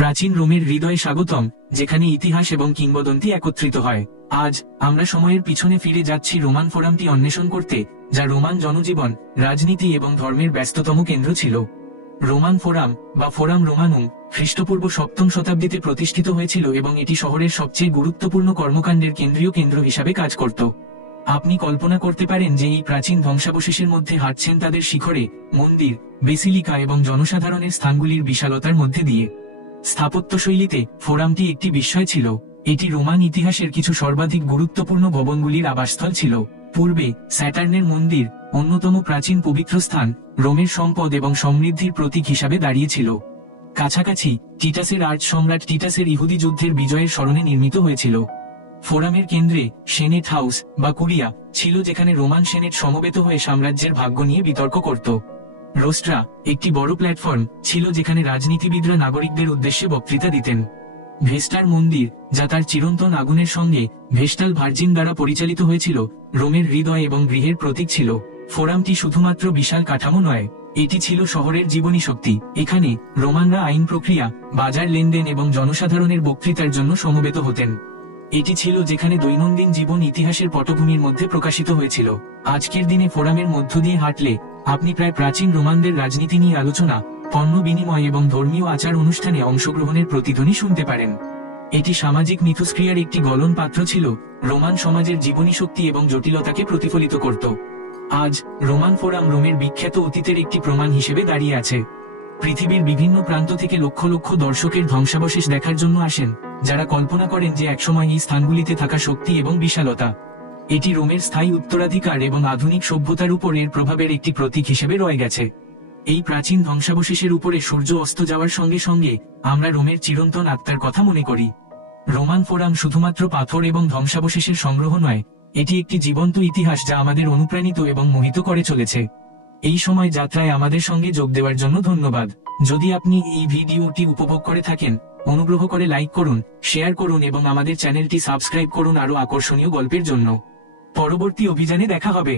প্রাচীন রোমের হৃদয়ে স্বাগতম, যেখানে ইতিহাস এবং কিংবদন্তি একত্রিত হয়। আজ আমরা সময়ের পিছনে ফিরে যাচ্ছি রোমান ফোরামটি অন্বেষণ করতে, যা রোমান জনজীবন, রাজনীতি এবং ধর্মের ব্যস্ততম কেন্দ্র ছিল। রোমান ফোরাম বা ফোরাম রোমানুম খ্রিস্টপূর্ব 7ম শতাব্দীতে প্রতিষ্ঠিত হয়েছিল এবং এটি শহরের সবচেয়ে গুরুত্বপূর্ণ কর্মকাণ্ডের কেন্দ্রীয় কেন্দ্র হিসাবে কাজ করত। আপনি কল্পনা করতে পারেন যে এই প্রাচীন ধ্বংসাবশেষের মধ্যে হাঁটছেন তাদের শিখরে, মন্দির, বেসিলিকা এবং জনসাধারণের স্থানগুলির বিশালতার মধ্যে দিয়ে। স্থাপত্যশৈলীতে ফোরামটি একটি বিস্ময় ছিল। এটি রোমান ইতিহাসের কিছু সর্বাধিক গুরুত্বপূর্ণ ভবনগুলির আবাসস্থল ছিল। পূর্বে স্যাটার্নের মন্দির, অন্যতম প্রাচীন পবিত্র স্থান, রোমের সম্পদ এবং সমৃদ্ধির প্রতীক হিসাবে দাঁড়িয়েছিল। কাছাকাছি টিটাসের আর্চ সম্রাট টিটাসের ইহুদি যুদ্ধের বিজয়ের স্মরণে নির্মিত হয়েছিল। ফোরামের কেন্দ্রে সেনেট হাউস বা কুরিয়া ছিল, যেখানে রোমান সেনেট সমবেত হয়ে সাম্রাজ্যের ভাগ্য নিয়ে বিতর্ক করত। রোস্ট্রা একটি বড় প্ল্যাটফর্ম ছিল, যেখানে রাজনীতিবিদরা নাগরিকদের উদ্দেশ্যে বক্তৃতা দিতেন। ভেস্টার মন্দির, যা তার চিরন্তন আগুনের সঙ্গে ভেস্টাল ভার্জিন দ্বারা পরিচালিত হয়েছিল, রোমের হৃদয় এবং গৃহের প্রতীক ছিল। ফোরামটি শুধুমাত্র বিশাল কাঠামো নয়, এটি ছিল শহরের জীবনী শক্তি। এখানে রোমানরা আইন প্রক্রিয়া, বাজার লেনদেন এবং জনসাধারণের বক্তৃতার জন্য সমবেত হতেন। এটি ছিল যেখানে দৈনন্দিন জীবন ইতিহাসের পটভূমির মধ্যে প্রকাশিত হয়েছিল। আজকের দিনে ফোরামের মধ্য দিয়ে হাঁটলে আপনি প্রায় প্রাচীন রোমানদের রাজনীতি নিয়ে আলোচনা, পণ্য বিনিময় এবং ধর্মীয় আচার অনুষ্ঠানে অংশগ্রহণের প্রতিধ্বনি শুনতে পারেন। এটি সামাজিক মিথস্ক্রিয়ার একটি গলন পাত্র ছিল, রোমান সমাজের জীবনী শক্তি এবং জটিলতাকে প্রতিফলিত করত। আজ রোমান ফোরাম রোমের বিখ্যাত অতীতের একটি প্রমাণ হিসেবে দাঁড়িয়ে আছে। পৃথিবীর বিভিন্ন প্রান্ত থেকে লক্ষ লক্ষ দর্শকের ধ্বংসাবশেষ দেখার জন্য আসেন, যারা কল্পনা করেন যে একসময় এই স্থানগুলিতে থাকা শক্তি এবং বিশালতা। এটি রোমের স্থায়ী উত্তরাধিকার এবং আধুনিক সভ্যতার উপর এর প্রভাবের একটি প্রতীক হিসেবে রয়ে গেছে। এই প্রাচীন ধ্বংসাবশেষের উপরে সূর্য অস্ত যাওয়ার সঙ্গে সঙ্গে আমরা রোমের চিরন্তন আত্মার কথা মনে করি। রোমান ফোরাম শুধুমাত্র পাথর এবং ধ্বংসাবশেষের সংগ্রহ নয়, এটি একটি জীবন্ত ইতিহাস যা আমাদের অনুপ্রাণিত এবং মোহিত করে চলেছে। এই সময় যাত্রায় আমাদের সঙ্গে যোগ দেওয়ার জন্য ধন্যবাদ। যদি আপনি এই ভিডিওটি উপভোগ করে থাকেন, অনুগ্রহ করে লাইক করুন, শেয়ার করুন এবং আমাদের চ্যানেলটি সাবস্ক্রাইব করুন আরও আকর্ষণীয় গল্পের জন্য। পরবর্তী অভিযানে দেখা হবে।